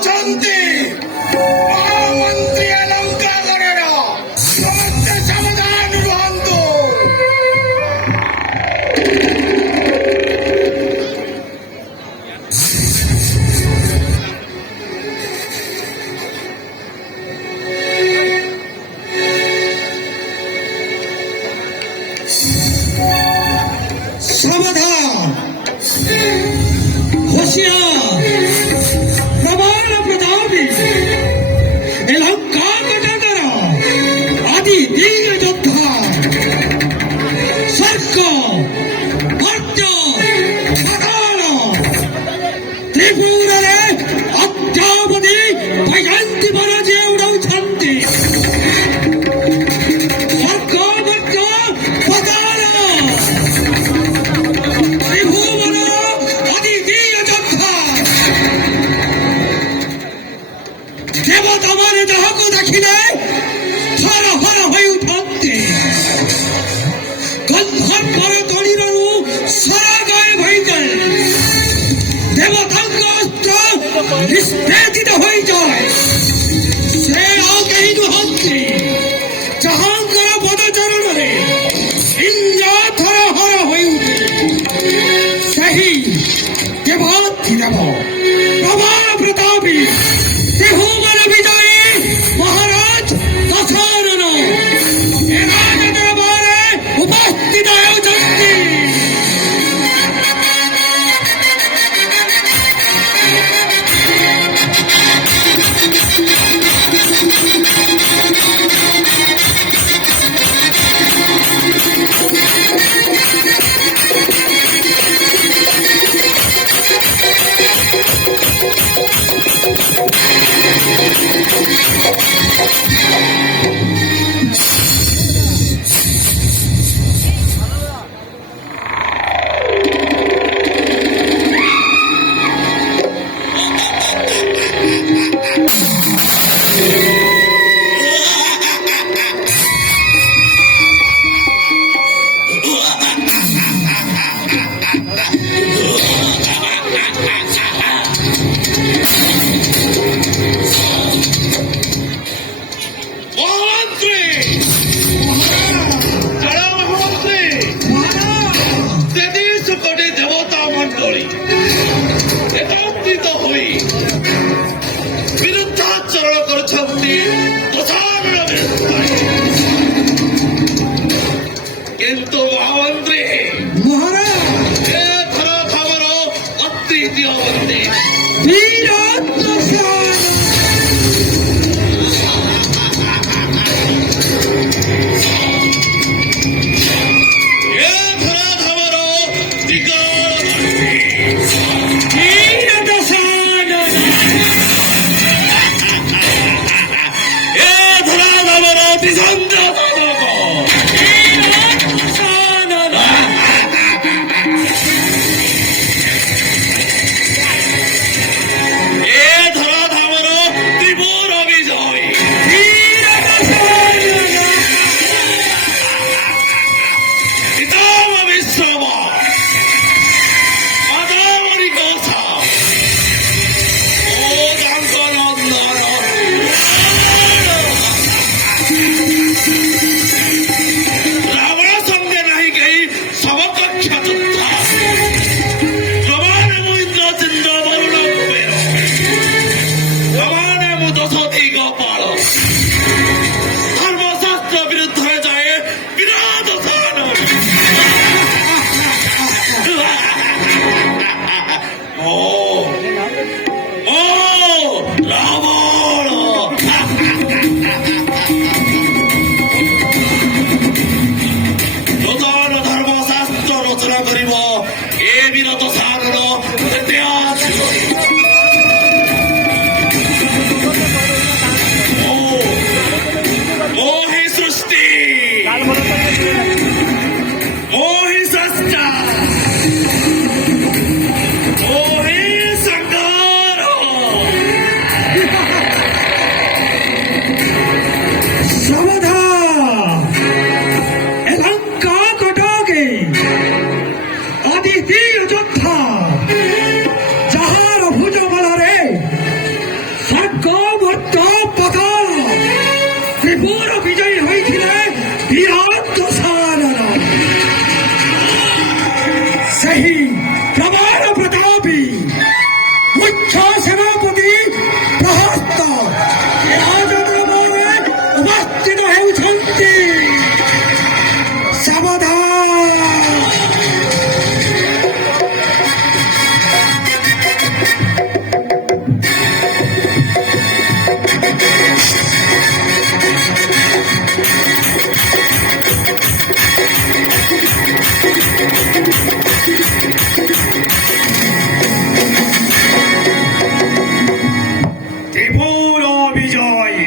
ଅଛନ୍ତି ମନ୍ତ୍ରୀ ଲଙ୍କାଗଡ଼ର ସମସ୍ତେ ସାବଧାନ ରୁହନ୍ତୁ। सावधान, होशियार, प्रबल प्रतापी, लंकागढ़ आदि दीन योद्धा, स्वर्ग, मर्त्य, पाताल, त्रिपुरारे अद्यावधि वैजयंती पराजय उड़ाउछन्ति। स्वर्ग, मर्त्य, पाताल, त्रिभुवन आदि दीन योद्धा, देवता माने जहाको देखिले हर हर होई उठन्ति। गंधर्वर तळीरु सारा गायब ହୋଇଯାଏ। देवताଙ୍କ ଅସ୍ତ୍ର ନିଷ୍ପେଦିତ ହୋଇଯାଏ। ସେ ଆଉ କେହି ନୁହନ୍ତି ଯାହାଙ୍କର ପଦଚରଣରେ ଇନ୍ଦ୍ର ଥର ହର ହୋଇ ଉଠେ। ସେହି ଦେବାଧିଦେବ ପ୍ରବଳ ପ୍ରତାପୀ ତ୍ରିଭୁବନ ବିଜୟୀ ମହାରାଜ ଦଶରଥ ଏ ରାଜଦରବାରରେ ଉପସ୍ଥିତ ହେଉଛନ୍ତି। କିନ୍ତୁ ମହାମନ୍ତ୍ରୀ ମହାରାଜ ଏଥର ଖବର ଅତି ଦିଅନ୍ତି। ଏଥର ଖବର ଏଥର ଖବର ଦିଗନ୍ତ ভাগ্যবদ্ধ পথা ত্রিপুর বিজয়ী হয়েছিলে বিরাট দশানন ସେହି ପ୍ରବଳ ପ୍ରତାପୀ ମୁଖ୍ୟ ସେନାପତି ପ୍ରହସ୍ତ ରାଜଦ୍ରବରେ ଉପସ୍ଥିତ ହେଉଛନ୍ତି ସାବଧାନ। ত্রিপুর বিজয়